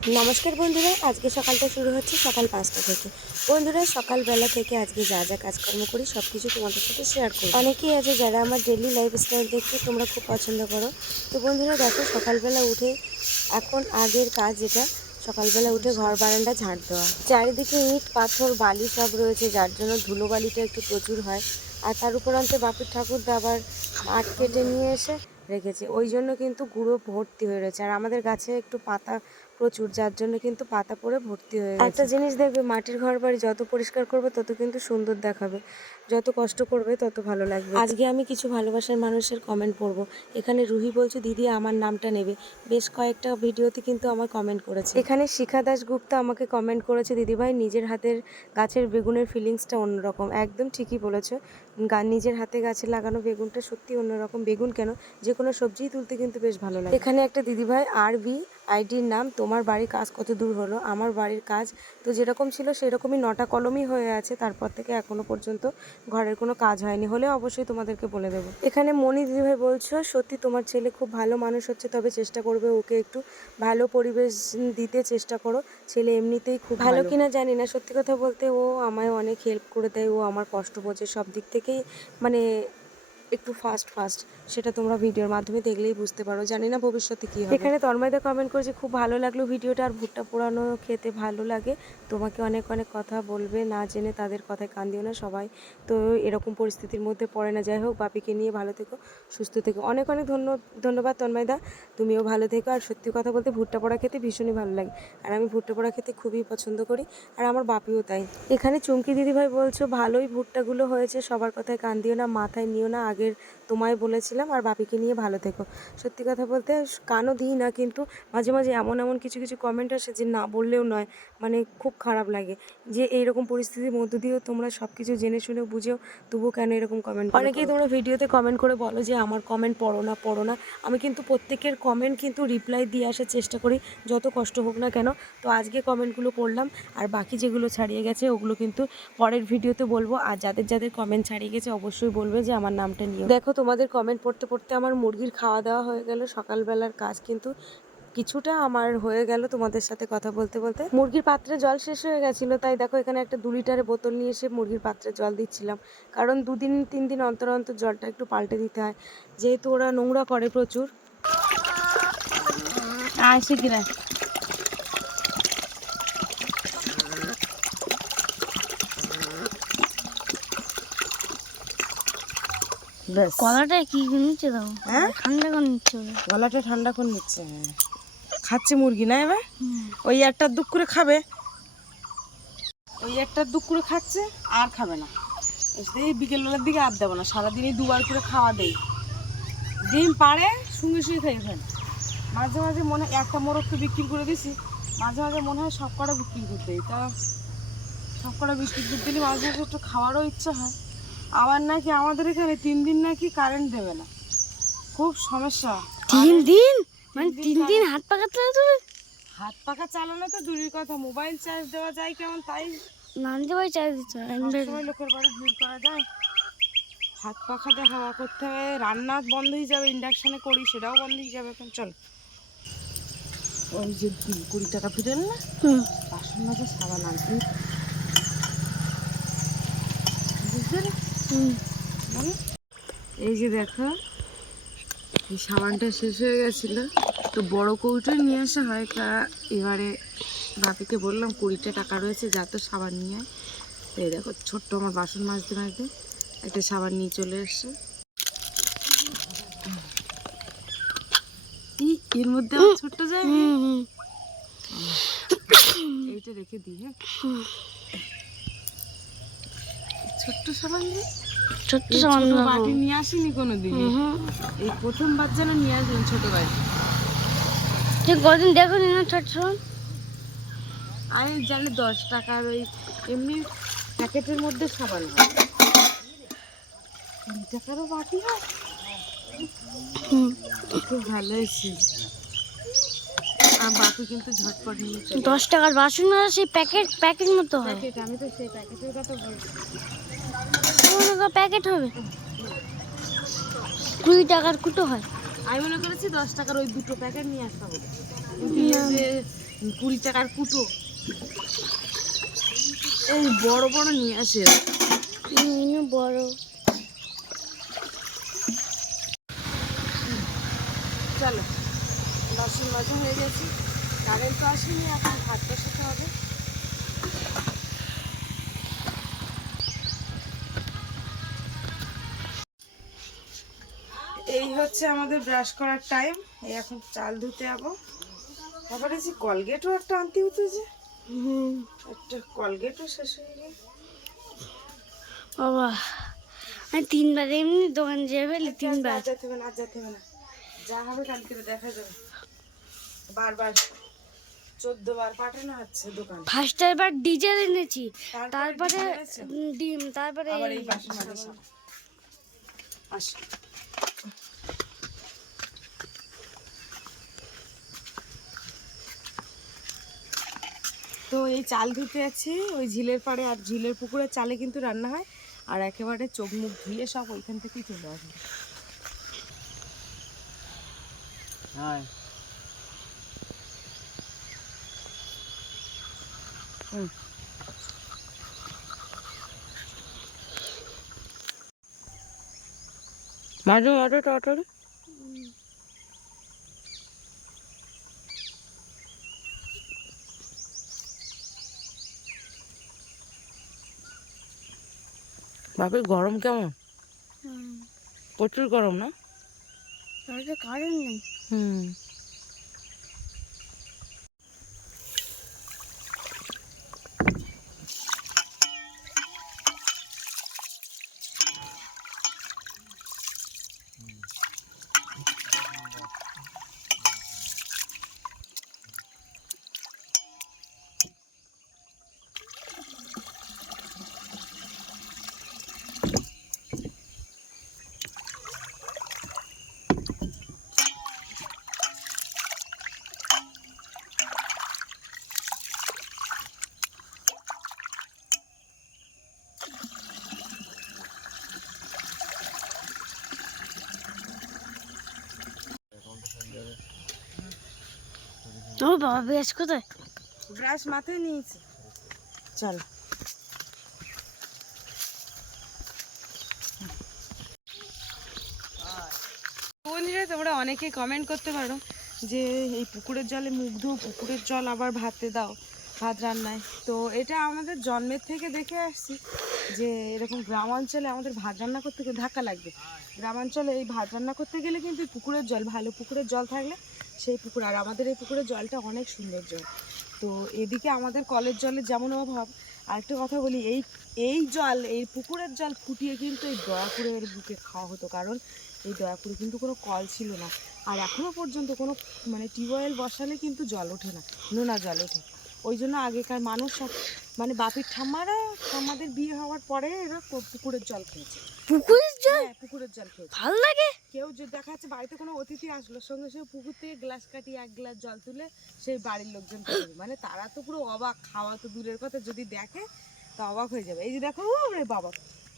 নমস্কার বন্ধুরা, আজকে সকালটা শুরু হচ্ছে সকাল 5টা থেকে। বন্ধুরা, সকালবেলা থেকে আজকে যা যা কাজকর্ম করি সব কিছু তোমাদের সাথে শেয়ার করি। অনেকেই আছে যারা আমার ডেলি লাইফস্টাইল দেখতে তোমরা খুব পছন্দ করো। তো বন্ধুরা দেখো, সকালবেলা উঠে এখন আগের কাজ যেটা, সকালবেলা উঠে ঘর বারান্দা ঝাড় দেওয়া। চারিদিকে ইট পাথর বালি সব রয়েছে, যার জন্য ধুলো বালিটা একটু প্রচুর হয়। আর তার উপরান্তে বাপির ঠাকুরদা আবার কাঠ কেটে নিয়ে এসে রেখেছে, ওই জন্য কিন্তু গুঁড়ো ভর্তি হয়ে রয়েছে। আর আমাদের গাছে একটু পাতা প্রচুর, যার জন্য কিন্তু পাতা পড়ে ভর্তি হয়ে গেছে। একটা জিনিস দেখবে, মাটির ঘর বাড়ি যত পরিষ্কার করবে তত কিন্তু সুন্দর দেখাবে, যত কষ্ট করবে তত ভালো লাগবে। আজকে আমি কিছু ভালোবাসার মানুষের কমেন্ট পড়বো। এখানে রুহি বলছে, দিদি আমার নামটা নেবে। বেশ কয়েকটা ভিডিওতে কিন্তু আমার কমেন্ট করেছে। এখানে শিখা দাস গুপ্তা আমাকে কমেন্ট করেছে, দিদিভাই নিজের হাতের গাছের বেগুনের ফিলিংসটা অন্যরকম। একদম ঠিকই বলেছো, নিজের হাতে গাছে লাগানো বেগুনটা সত্যি অন্যরকম। বেগুন কেন, যে কোনো সবজি তুলতে কিন্তু বেশ ভালো লাগে। এখানে একটা দিদিভাই আরবি আইডির নাম, তোমার বাড়ির কাজ কত দূর হলো? আমার বাড়ির কাজ তো যেরকম ছিল সেরকমই 9টা কলমই হয়ে আছে, তারপর থেকে এখনো পর্যন্ত ঘরের কোনো কাজ হয়নি, হলে অবশ্যই তোমাদেরকে বলে দেবো। এখানে মনি দিদিভাই বলছো, সত্যি তোমার ছেলে খুব ভালো মানুষ হচ্ছে, তবে চেষ্টা করবে ওকে একটু ভালো পরিবেশ দিতে চেষ্টা করো। ছেলে এমনিতেই খুব ভালো কিনা জানি না, সত্যি কথা বলতে ও আমায় অনেক হেল্প করে দেয়, ও আমার কষ্ট বোঝে সব দিক থেকেই, মানে একটু ফাস্ট সেটা তোমরা ভিডিওর মাধ্যমে দেখলেই বুঝতে পারো। জানি না ভবিষ্যতে কী হবে। এখানে তন্ময়দা কমেন্ট করেছে, খুব ভালো লাগলো ভিডিওটা, আর ভুট্টা পোড়ানো খেতে ভালো লাগে। তোমাকে অনেক অনেক কথা বলবে, না জেনে তাদের কথায় কান দিও না, সবাই তো এরকম পরিস্থিতির মধ্যে পড়ে না। যাই হোক, বাপিকে নিয়ে ভালো থেকো, সুস্থ থেকো। অনেক অনেক ধন্যবাদ তন্ময়দা, তুমিও ভালো থেকো। আর সত্যি কথা বলতে ভুট্টা পোড়া খেতে ভীষণই ভালো লাগে, আর আমি ভুট্টা পোড়া খেতে খুবই পছন্দ করি, আর আমার বাপিও তাই। এখানে চুমকি দিদিভাই বলছো, ভালোই ভুট্টাগুলো হয়েছে, সবার কথায় কান দিও না, মাথায় নিও না, আগের তোমায় বলেছিলাম। আর বাপিকে নিয়ে ভালো থেকো। সত্যি কথা বলতে কানও দিই না, কিন্তু মাঝে মাঝে এমন কিছু কমেন্ট আসে যে না বললেও নয়, মানে খুব খারাপ লাগে যে এইরকম পরিস্থিতির মধ্য দিয়েও তোমরা সব কিছু জেনে শুনেও বুঝেও তবুও কেন এরকম কমেন্ট। অনেকেই তোমরা ভিডিওতে কমেন্ট করে বলো যে আমার কমেন্ট পড়ো না। আমি কিন্তু প্রত্যেকের কমেন্ট কিন্তু রিপ্লাই দিয়ে আসার চেষ্টা করি, যত কষ্ট হোক না কেন। তো আজকে কমেন্টগুলো পড়লাম, আর বাকি যেগুলো ছাড়িয়ে গেছে ওগুলো কিন্তু পরের ভিডিওতে বলবো। আর যাদের কমেন্ট ছাড়িয়ে গেছে অবশ্যই বলবে যে আমার নামটা নিয়ে। দেখো, তোমাদের কমেন্ট পড়তে পড়তে আমার মুরগির খাওয়া দাওয়া হয়ে গেল, সকালবেলার কাজ কিন্তু কিছুটা আমার হয়ে গেল। তোমাদের সাথে কথা বলতে বলতে মুরগির পাত্রে জল শেষ হয়ে গেছিলো, তাই দেখো এখানে একটা 2 লিটারের বোতল নিয়ে এসে মুরগির পাত্রে জল দিচ্ছিলাম, কারণ 2-3 দিন অন্তর অন্তর জলটা একটু পাল্টে দিতে হয়, যেহেতু ওরা নোংরা করে প্রচুর। আসে কিনা গলাটা কি নিচ্ছে দাও? হ্যাঁ, ঠান্ডা করে নিচ্ছে, গলাটা ঠান্ডা করে নিচ্ছে। খাচ্ছে মুরগি না এবার, ওই একটা দুঃখ করে খাবে, ওই একটা দুঃখ করে খাচ্ছে আর খাবে না। এই বিকেলবেলার দিকে আর দেবো না, সারাদিনই 2বার করে খাওয়া দেই। ডিম পাড়ে সঙ্গে সঙ্গে খেয়ে ফেলে। মাঝে মাঝে মনে হয় একটা মোরগকে বিক্রি করে দিছি, মাঝে মাঝে মনে হয় সব কটা বিক্রি করতে দিই, তা সব কটা বিক্রি করতে দিলে মাঝে মাঝে একটু খাওয়ারও ইচ্ছা হয়। আবার নাকি আমাদের এখানে 3 দিন নাকি কারেন্ট দেবে না, খুব সমস্যা। 3 দিন মানে 3 দিন হাত পাকাতে হবে? হাত পাখা চালানো তো দূরের কথা, মোবাইল চার্জ দেওয়া যায় কেমন, তাই নানতে ভাই চাই দিতে সবসময় লোকের বাড়ি ভিড় করা যায়। হাত পাখাতে হাওয়া করতে হবে, রান্না বন্ধ হয়ে যাবে, ইন্ডাকশানে করি সেটাও বন্ধ হয়ে যাবে। এখন চল, ওই যে 20 টাকা ফিরেল না, বাসন মাঝে সাবান আনতে, এই যে দেখো এই সাবানটা শেষ হয়ে গেছিল, তো বড় কৌটো নিয়ে আসা হয়, তা এবারে বাপিকে বললাম 20টা টাকা রয়েছে, যা তো সাবান নিয়ে আয়। তো এই দেখো ছোট্ট আমার বাসন মাজতে মাজতে একটা সাবান নিয়ে চলে এসছে। এর মধ্যে আমার ছোট্ট যায়, এইটা রেখে দিই। হ্যাঁ, ছোট্ট সাবান দিয়ে ছোট্ট সাবান বাটি নিয়ে আসিনি কোনোদিন, এই প্রথমবার যেন নিয়ে আসলাম ছোট বাটি। ঠিক কদিন দেখো নি না ছোট সাবান? আমি জানি 10 টাকার ওই এমনি প্যাকেটের মধ্যে সাবান হয়, 20 টাকারও বাটি হয়। খুব ভালো হয়েছে। আর বাপু কিন্তু ঝটপট নিয়ে 10 টাকার বাসন না, সেই প্যাকেট মতো হয়। প্যাকেট, আমি তো সেই প্যাকেটের কথা বলছি। প্যাকেট হবে 20 টাকার কুটো হয়। আমি মনে করেছি 10 টাকার ওই 2টো প্যাকেট নিয়ে আসতে হবে, যে 20 টাকার কুটো এই বড় বড় নিয়ে আসে। বড় চলো বাসন মাজা হয়ে গেছে, কারেন্ট তো আসেনি, এখন ভাত বসাতে হবে। এই হচ্ছে আমাদের ব্রাশ করার টাইম। এই এখন চাল ধুতে যাবো। তারপরে যে কলগেটও একটা আনতে হতো, যে একটা কলগেটও শেষ হয়ে গেল। বাবা আমি 3 বার এমনি দোকান যেয়ে ফেলি 3 বার। আজ যেতে হবে না, আজ যেতে হবে না, যা হবে কালকে দেখা যাবে। বারবার 14 বার পাঠানো হচ্ছে দোকান। ফার্স্ট বার ডিজেল এনেছি, তারপরে ডিজেল এনেছো? ডিম, তারপরে আবার এই বাসন মাজা সব। আসো। তো এই চাল ধুতে আছে ওই ঝিলের পাড়ে, আর ঝিলের পুকুরের চালে কিন্তু রান্না হয়, আর একেবারে চোখ মুখ ধুয়ে সব ওইখান থেকেই চলে আসবে। মাঝে মাঝে টটর বাপের গরম কেমন? প্রচুর গরম না? তাহলে কারেন্ট নেই। হুম। ও বাবা বেশ কোথায়? ব্রাশ মাথায় নিয়েছি। চলো বন্ধুরা, তোমরা অনেকে কমেন্ট করতে পারো যে এই পুকুরের জলে মুখ ধুও, পুকুরের জল আবার ভাতে দাও, ভাত রান্নায়। তো এটা আমাদের জন্মের থেকে দেখে আসছি যে এরকম গ্রাম অঞ্চলে আমাদের ভাত রান্না করতে গেলে ধাক্কা লাগবে। গ্রামাঞ্চলে এই ভাত রান্না করতে গেলে কিন্তু এই পুকুরের জল, ভালো পুকুরের জল থাকলে সেই পুকুর, আর আমাদের এই পুকুরের জলটা অনেক সুন্দর জল। তো এদিকে আমাদের কলের জলের যেমন অভাব, আরেকটা কথা বলি, এই জল, এই পুকুরের জল ফুটিয়ে কিন্তু এই দয়াপুরের বুকে খাওয়া হতো, কারণ এই দয়াপুরে কিন্তু কোনো কল ছিল না, আর এখনও পর্যন্ত কোনো মানে টিউবওয়েল বসালে কিন্তু জল ওঠে না, নোনা জল ওঠে। ওই জন্য আগেকার মানুষ সব মানে বাপির ঠাম্মাদের বিয়ে হওয়ার পরে এরা পুকুরের জল খেয়েছে। পুকুরের জল? হ্যাঁ, পুকুরের জল খেয়েছে। ভালো লাগে। কেউ যদি দেখা যাচ্ছে বাড়িতে কোনো অতিথি আসলো, সঙ্গে সঙ্গে পুকুর থেকে গ্লাস কাটিয়ে 1 গ্লাস জল তুলে সেই বাড়ির লোকজন খাবে, মানে তারা তো পুরো অবাক, খাওয়া তো দূরের কথা, যদি দেখে তো অবাক হয়ে যাবে। এই যে দেখো, ওরে বাবা,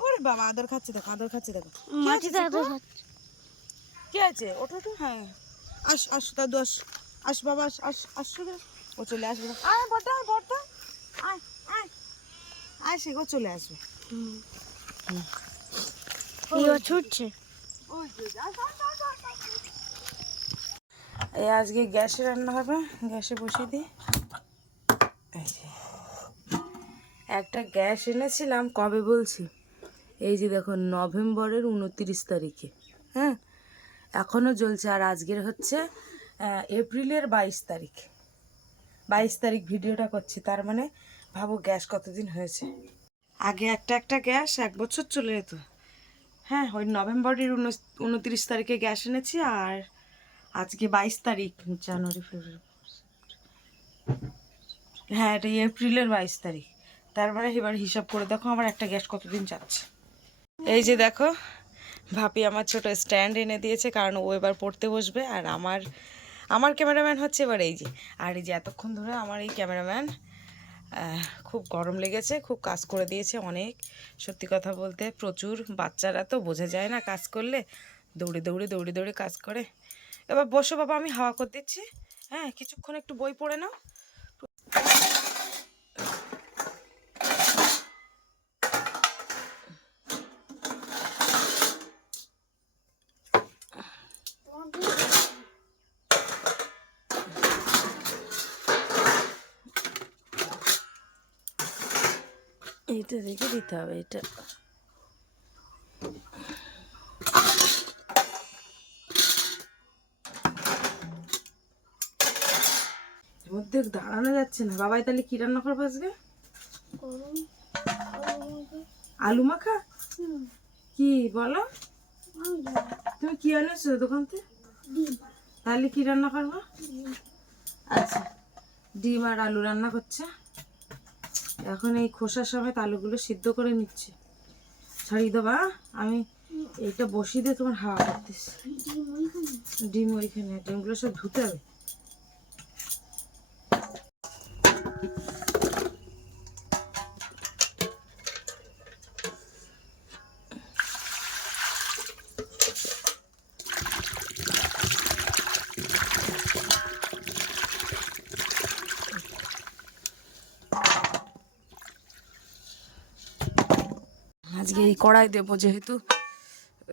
ওরে বাবা, আদর খাচ্ছে দেখো, আদর খাচ্ছে দেখো। মাটিতে এত কি আছে? ওঠো ওঠো, হ্যাঁ আস দাদু, আস বাবা, আসো রে। ও চলে আসবে, আয় বড়দা, বড়দা, আয় আয় আয়, সে ও চলে আসবে। ছুটছে। এই আজকে গ্যাসে রান্না হবে, গ্যাসে বসিয়ে দিই। এই যে একটা গ্যাস এনেছিলাম, কবে বলছি, এই যে দেখো নভেম্বরের 29 তারিখে, হ্যাঁ এখনও জ্বলছে। আর আজকের হচ্ছে এপ্রিলের 22 তারিখ, 22 তারিখ ভিডিওটা করছি, তার মানে ভাবো গ্যাস কতদিন হয়েছে। আগে একটা গ্যাস 1 বছর চলে যেত। হ্যাঁ, ওই নভেম্বরের 29 তারিখে গ্যাস এনেছি, আর আজকে 22 তারিখ, জানুয়ারি ফেব্রুয়ারি, হ্যাঁ এটা এপ্রিলের 22 তারিখ। তার মানে এবার হিসাব করে দেখো আমার একটা গ্যাস কতদিন যাচ্ছে। এই যে দেখো, ভাবি আমার ছোট স্ট্যান্ড এনে দিয়েছে, কারণ ও এবার পড়তে বসবে, আর আমার ক্যামেরাম্যান হচ্ছে এবার এই যে। আর এই যে এতক্ষণ ধরে আমার এই ক্যামেরাম্যান খুব গরম লেগেছে, খুব কাজ করে দিয়েছে অনেক, সত্যি কথা বলতে প্রচুর। বাচ্চারা তো বোঝা যায় না, কাজ করলে দৌড়ে দৌড়ে কাজ করে। এবার বসো বাবা, আমি হাওয়া করে দিচ্ছি, হ্যাঁ কিছুক্ষণ একটু বই পড়ে নাও, এইটা রেখে দিতে হবে। এটা এর মধ্যে দাঁড়ানো যাচ্ছে না। বাবাই তাহলে কি রান্না করবো আজকে? আলু মাখা? কি বলো, তুমি কি আনেছো দোকান থেকে? তাহলে কি রান্না করবো? আচ্ছা, ডিম আর আলু রান্না করছে। এখন এই খোসার সমেত আলুগুলো সিদ্ধ করে নিচ্ছি। ছাড়িয়ে দেবা, আমি এইটা বসিয়ে দিয়ে তোমার হাওয়া করতেছি। ডিম ওইখানে, ডিমগুলো সব ধুতে হবে। আজকে এই কড়াই দেবো, যেহেতু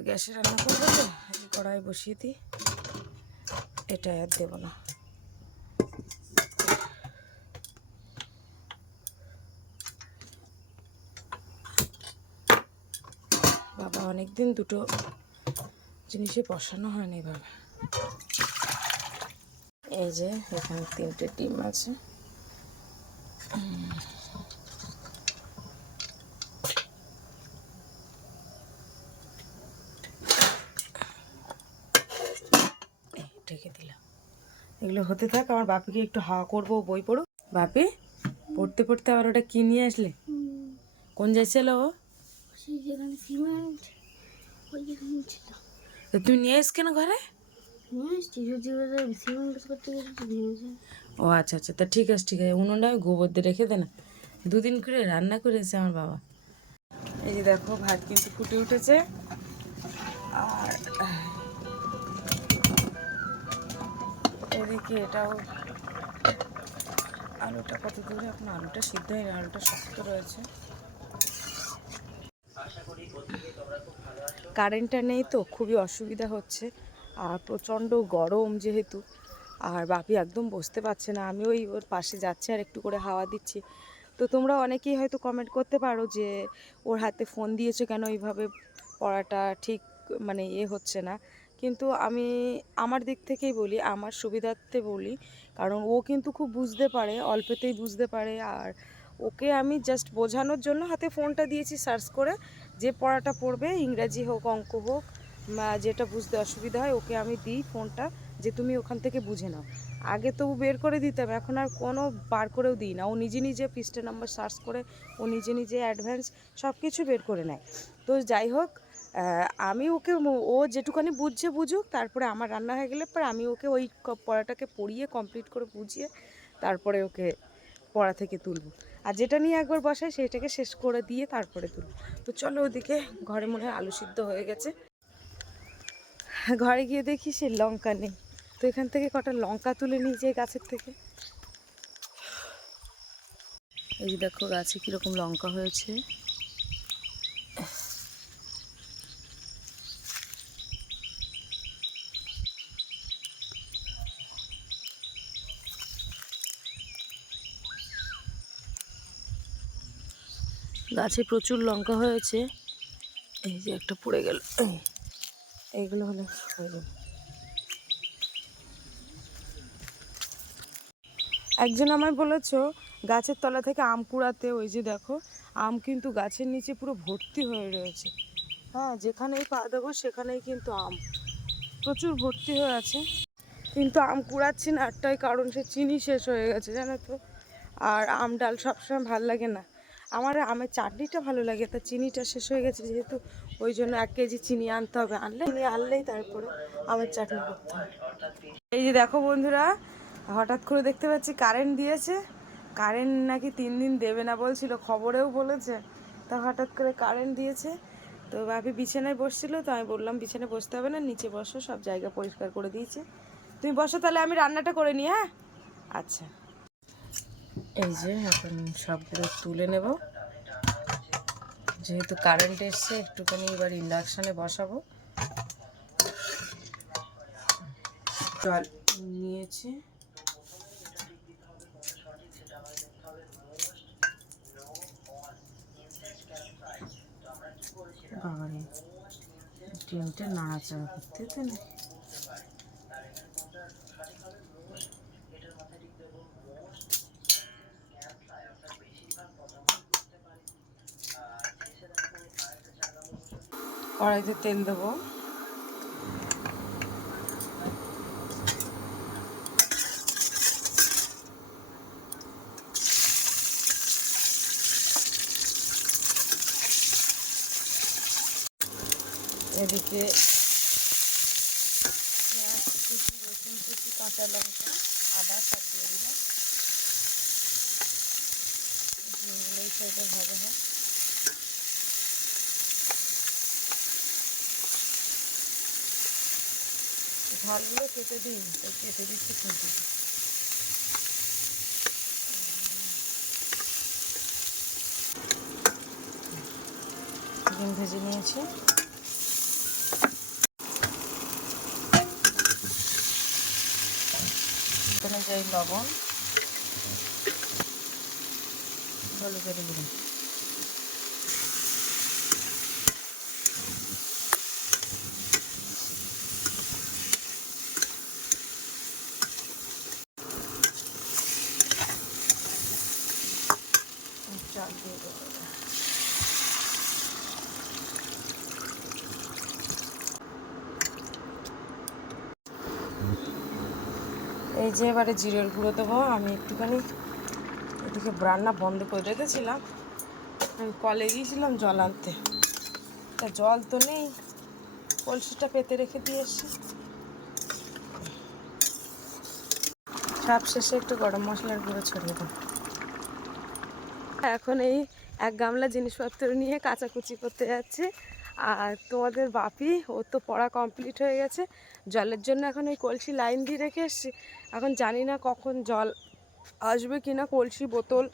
গ্যাসে রান্না করবো তো এই কড়াই বসিয়ে দিই। এটা আর দেবো না। বাবা অনেকদিন দুটো জিনিসে বসানো হয়নি এভাবে। এই যে এখানে 3টে ডিম আছে। ঢেকে দিলাম। এগুলো হতে থাক, আমার বাপিকে একটু হাওয়া করবো, বই পড়ো। বাপি পড়তে পড়তে আবার ওটা কি নিয়ে আসলে? কোন যাইছিল ও? তো তুমি নিয়ে এস কেন ঘরে? ও আচ্ছা আচ্ছা, তা ঠিক আছে ঠিক আছে। উনুনটা আমি গোবর দিয়ে রেখে দে না, 2 দিন করে রান্না করেছে আমার বাবা। এই যে দেখো ভাত কিন্তু ফুটে উঠেছে। আর এদিকে এটাও, আলুটা কত দূরে, এখন আলুটা সিদ্ধ হয়নি, আলুটা শক্ত রয়েছে। কারেন্টটা নেই তো খুবই অসুবিধা হচ্ছে, আর প্রচণ্ড গরম যেহেতু, আর বাপি একদম বসতে পারছে না। আমি ওর পাশে যাচ্ছি আর একটু করে হাওয়া দিচ্ছি। তো তোমরা অনেকেই হয়তো কমেন্ট করতে পারো যে ওর হাতে ফোন দিয়েছো কেন, এইভাবে পড়াটা ঠিক মানে হচ্ছে না। কিন্তু আমি আমার দিক থেকেই বলি, আমার সুবিধার্থে বলি, কারণ ও কিন্তু খুব বুঝতে পারে, অল্পতেই বুঝতে পারে। আর ওকে আমি জাস্ট বোঝানোর জন্য হাতে ফোনটা দিয়েছি, সার্চ করে যে পড়াটা পড়বে, ইংরাজি হোক অঙ্ক হোক, যেটা বুঝতে অসুবিধা হয় ওকে আমি দিই ফোনটা, যে তুমি ওখান থেকে বুঝে নাও। আগে তো বের করে দিতাম, এখন আর কোনো বার করেও দিই না। ও নিজে নিজে পৃষ্ঠা নাম্বার সার্চ করে ও নিজে নিজে অ্যাডভান্স সব কিছু বের করে নেয়। তো যাই হোক, আমি ওকে, ও যেটুখানি বুঝছে বুঝুক, তারপরে আমার রান্না হয়ে গেলে পরে আমি ওকে ওই পড়াটাকে পড়িয়ে কমপ্লিট করে বুঝিয়ে তারপরে ওকে পড়া থেকে তুলবো। আর যেটা নিয়ে একবার বসাই সেইটাকে শেষ করে দিয়ে তারপরে তুলবো। তো চলো, ওদিকে ঘরে মনে হয় আলু সিদ্ধ হয়ে গেছে। ঘরে গিয়ে দেখি সে লঙ্কা নেই। তো এখান থেকে কটা লঙ্কা তুলে নিয়ে যাই গাছের থেকে। এই যে দেখো গাছে কীরকম লঙ্কা হয়েছে। গাছে প্রচুর লঙ্কা হয়েছে। এই যে একটা পড়ে গেল, এইগুলো হলে হয়ে যাবে। একজন আমায় বলেছ গাছের তলা থেকে আম কুড়াতে, ওই যে দেখো আম কিন্তু গাছের নিচে পুরো ভর্তি হয়ে রয়েছে। হ্যাঁ, যেখানেই পা দেবো সেখানেই কিন্তু আম প্রচুর ভর্তি হয়ে আছে। কিন্তু আম কুড়াচ্ছি না, একটাই কারণ, সে চিনি শেষ হয়ে গেছে জানো তো। আর আম ডাল সবসময় ভাল লাগে না আমার, আমের চাটনিটা ভালো লাগে, তা চিনিটা শেষ হয়ে গেছে যেহেতু, ওই জন্য 1 কেজি চিনি আনতে হবে। আনলেই তারপরে আমের চাটনি করতে হবে। এই যে দেখো বন্ধুরা, হঠাৎ করে দেখতে পাচ্ছি কারেন্ট দিয়েছে। কারেন্ট নাকি 3 দিন দেবে না বলছিল, খবরেও বলেছে। তা হঠাৎ করে কারেন্ট দিয়েছে। তো বাপি বিছানায় বসছিল, তো আমি বললাম বিছানায় বসতে হবে না, নিচে বসো, সব জায়গা পরিষ্কার করে দিয়েছে। তুমি বসো তাহলে, আমি রান্নাটা করে নিই। হ্যাঁ আচ্ছা। এই যে এখন সবগুলো তুলে নেব, যেহেতু কারেন্ট এসছে একটুখানি এবার ইন্ডাকশানে বসাবো। জল নিয়েছি, বাবারে ট্রেনটা নাড়াচাড়া করতে তো না। কড়াইতে তেল দেবো। এদিকে পেঁয়াজ কুচি, রসুন কুচি, কাঁচা লঙ্কা, আদা সব দিয়ে দিলাম। এগুলো এই সাইডে ভাজা হয়। ঝালগুলো কেটে দিই, তাই কেটে দিচ্ছি খুঁটি। ডিম ভেজে নিয়েছি। অনুযায়ী লবণ, হলুদের গুঁড়ো। চাল দিয়ে দেবো। এই যে এবারে জিরের গুঁড়ো দেবো। আমি একটুখানি এদিকে রান্না বন্ধ করে রেখেছিলাম, আমি কলে গিয়েছিলাম জল আনতে, তা জল তো নেই, কলসিটা পেতে রেখে দিয়ে এসছি। সব শেষে একটু গরম মশলার গুঁড়ো ছড়িয়ে দেবো। এখন এই এক গামলা জিনিসপত্র নিয়ে কাচাকুচি করতে যাচ্ছে। আর তোমাদের বাপি, ও তো পড়া কমপ্লিট হয়ে গেছে, জলের জন্য এখন ওই কলসি লাইন দিয়ে রেখে এসছি। এখন জানি না কখন জল আসবে কি না, কলসি বোতল।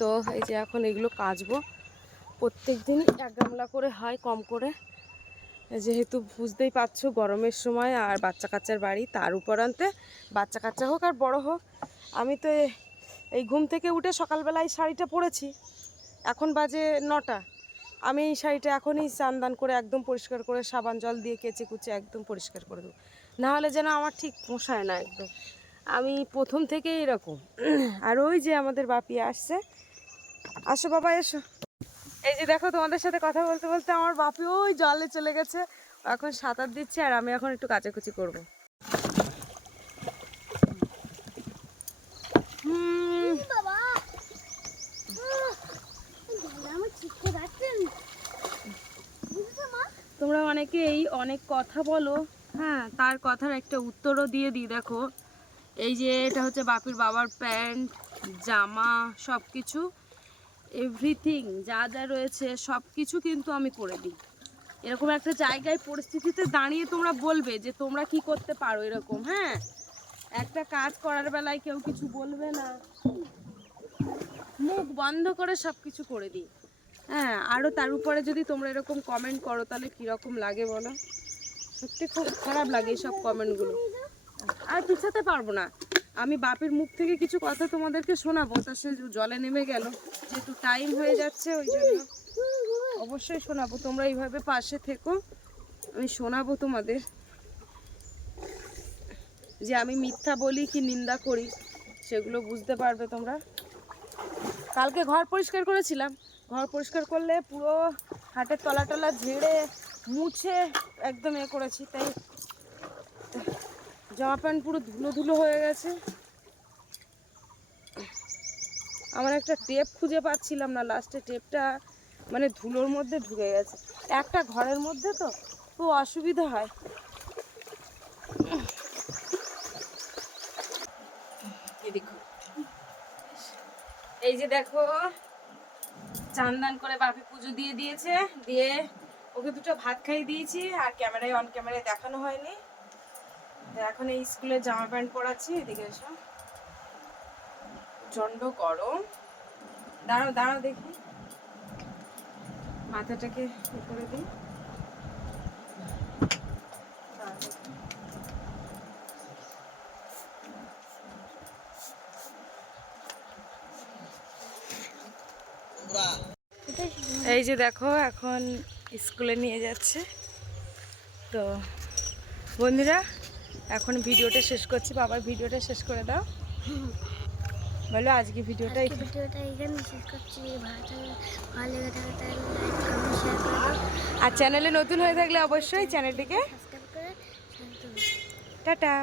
তো এই যে এখন এগুলো কাচবো। প্রত্যেক দিন এক গামলা করে হয় কম করে, যেহেতু বুঝতেই পারছো গরমের সময় আর বাচ্চা কাচ্চার বাড়ি, তার উপরান্তে বাচ্চা কাচ্চা হোক আর বড় হোক। আমি তো এই ঘুম থেকে উঠে সকালবেলায় শাড়িটা পরেছি, এখন বাজে 9টা। আমি এই শাড়িটা এখনই স্নান করে একদম পরিষ্কার করে সাবান জল দিয়ে কেচে কুচে একদম পরিষ্কার করে দেবো, নাহলে যেন আমার ঠিক পোষায় না একদম। আমি প্রথম থেকে এরকম। আর ওই যে আমাদের বাপি আসছে, আসো বাবা এসো। এই যে দেখো, তোমাদের সাথে কথা বলতে বলতে আমার বাপি ওই জলে চলে গেছে, এখন সাঁতার দিচ্ছে, আর আমি এখন একটু কাচাকুচি করবো। তোমরা অনেকেই অনেক কথা বলো, হ্যাঁ, তার কথার একটা উত্তরও দিয়ে দিই। দেখো, এই যে এটা হচ্ছে বাপির বাবার প্যান্ট, জামা, সব কিছু এভরিথিং যা যা রয়েছে সব কিছু কিন্তু আমি করে দিই। এরকম একটা জায়গায় পরিস্থিতিতে দাঁড়িয়ে তোমরা বলবে যে তোমরা কি করতে পারো এরকম। হ্যাঁ, একটা কাজ করার বেলায় কেউ কিছু বলবে না, মুখ বন্ধ করে সব কিছু করে দিই। হ্যাঁ, আরও তার উপরে যদি তোমরা এরকম কমেন্ট করো তাহলে কীরকম লাগে বলো? সত্যি খুব খারাপ লাগে এইসব কমেন্টগুলো। আর পিছাতে পারবো না, আমি বাপের মুখ থেকে কিছু কথা তোমাদেরকে শোনাবো, তা সে জলে নেমে গেল, যেহেতু টাইম হয়ে যাচ্ছে ওই জন্য অবশ্যই শোনাবো। তোমরা এইভাবে পাশে থেকো, আমি শোনাবো তোমাদের, যে আমি মিথ্যা বলি কি নিন্দা করি সেগুলো বুঝতে পারবে তোমরা। কালকে ঘর পরিষ্কার করেছিলাম, ঘর পরিষ্কার করলে পুরো হাটের তলা টলা ঝেড়ে মুছে একদম করেছি, তাই জামা প্যান্ট পুরো ধুলো ধুলো হয়ে গেছে। আমার একটা টেপ খুঁজে পাচ্ছিলাম না, লাস্টে টেপটা মানে ধুলোর মধ্যে ঢুকে গেছে। একটা ঘরের মধ্যে তো খুব অসুবিধা হয়। এই যে দেখো, চান্দান করে বাপি পুজো দিয়ে দিয়েছে, দিয়ে ওকে দুটো ভাত খাইয়ে দিয়েছি, আর ক্যামেরায় অন ক্যামেরায় দেখানো হয়নি। এখন এই স্কুলের জামা প্যান্ট পরাচ্ছি। এদিকে এসো, প্রচন্ড গরম। দাঁড়াও দাঁড়াও দেখি, মাথাটাকে করে দিই। এই যে দেখো এখন স্কুলে নিয়ে যাচ্ছে। তো বন্ধুরা এখন ভিডিওটা শেষ করছি, বাবার ভিডিওটা শেষ করে দাও। বলো আজকে ভিডিওটা ভিডিওটা এখানে শেষ করছি। ভালো লেগে থাকে তাহলে লাইক কমেন্ট শেয়ার করে দাও। আর চ্যানেলে নতুন হয়ে থাকলে অবশ্যই চ্যানেলটিকে সাবস্ক্রাইব করে টাটা।